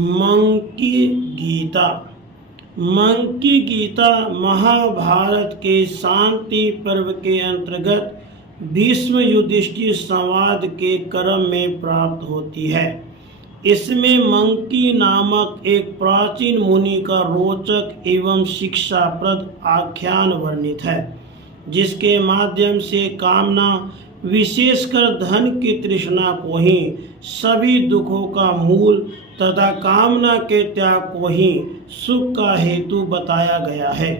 Monkey Gita. Monkey Gita Mahabharat के शांति पर्व के अंतर्गत भीष्म युधिष्ठिर संवाद के क्रम में प्राप्त होती है। इसमें मंकी नामक एक प्राचीन मुनि का रोचक एवं शिक्षाप्रद आख्यान वर्णित है, जिसके माध्यम से कामना, विशेषकर धन की तृष्णा को ही सभी दुखों का मूल तथा कामना के त्याग को ही सुख का हेतु बताया गया है।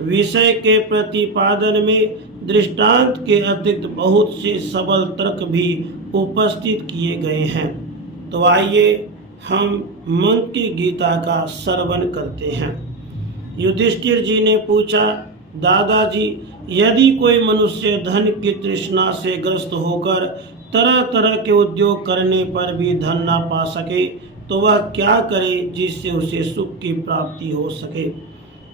विषय के प्रतिपादन में दृष्टांत के अतिरिक्त बहुत से सबल तर्क भी उपस्थित किए गए हैं। तो आइए हम मंकी गीता का श्रवण करते हैं। युधिष्ठिर जी ने पूछा, दादाजी, यदि कोई मनुष्य धन की तृष्णा से ग्रस्त होकर तरह तरह के उद्योग करने पर भी धन ना पा सके तो वह क्या करे जिससे उसे सुख की प्राप्ति हो सके।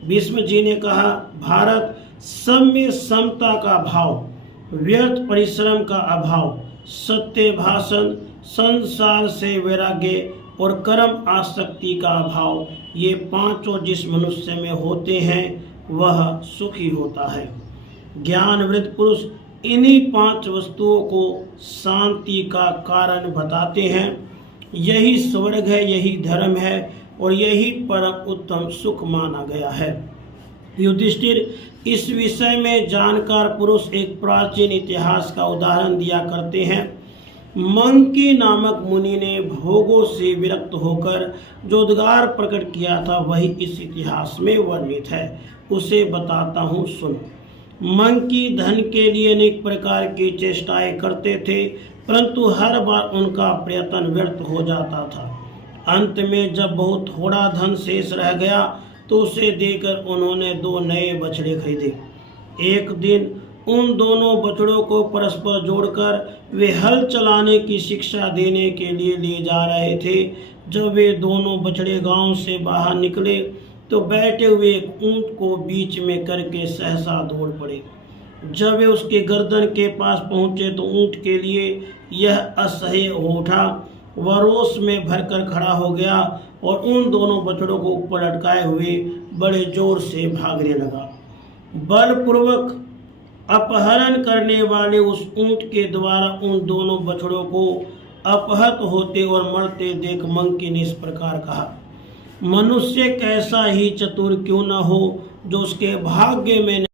भीष्म जी ने कहा, भारत, सब में समता का भाव, व्यर्थ परिश्रम का अभाव, सत्य भाषण, संसार से वैराग्य और कर्म आसक्ति का अभाव, ये पांचों जिस मनुष्य में होते हैं वह सुखी होता है। ज्ञानवृत्त पुरुष इन्हीं पांच वस्तुओं को शांति का कारण बताते हैं। यही स्वर्ग है, यही धर्म है और यही परम उत्तम सुख माना गया है। युधिष्ठिर इस विषय में जानकार पुरुष एक प्राचीन इतिहास का उदाहरण दिया करते हैं। मंकी नामक मुनि ने भोगों से विरक्त होकर जो उद्गार प्रकट किया था वही इस इतिहास में वर्णित है। उसे बताता हूँ, सुन। मंकी धन के लिए अनेक प्रकार की चेष्टाएं करते थे, परंतु हर बार उनका प्रयत्न व्यर्थ हो जाता था। अंत में जब बहुत थोड़ा धन शेष रह गया तो उसे देकर उन्होंने 2 नए बछड़े खरीदे। एक दिन उन दोनों बछड़ों को परस्पर जोड़कर वे हल चलाने की शिक्षा देने के लिए ले जा रहे थे। जब वे दोनों बछड़े गांव से बाहर निकले तो बैठे हुए एक ऊंट को बीच में करके सहसा दौड़ पड़े। जब वे उसके गर्दन के पास पहुंचे तो ऊंट के लिए यह असह्य हो उठा। वह रोष में भरकर खड़ा हो गया और उन दोनों बछड़ों को ऊपर लटकाए हुए बड़े जोर से भागने लगा। बलपूर्वक अपहरण करने वाले उस ऊंट के द्वारा उन दोनों बछड़ों को अपहत होते और मरते देख मंकी ने इस प्रकार कहा, मनुष्य कैसा ही चतुर क्यों न हो जो उसके भाग्य में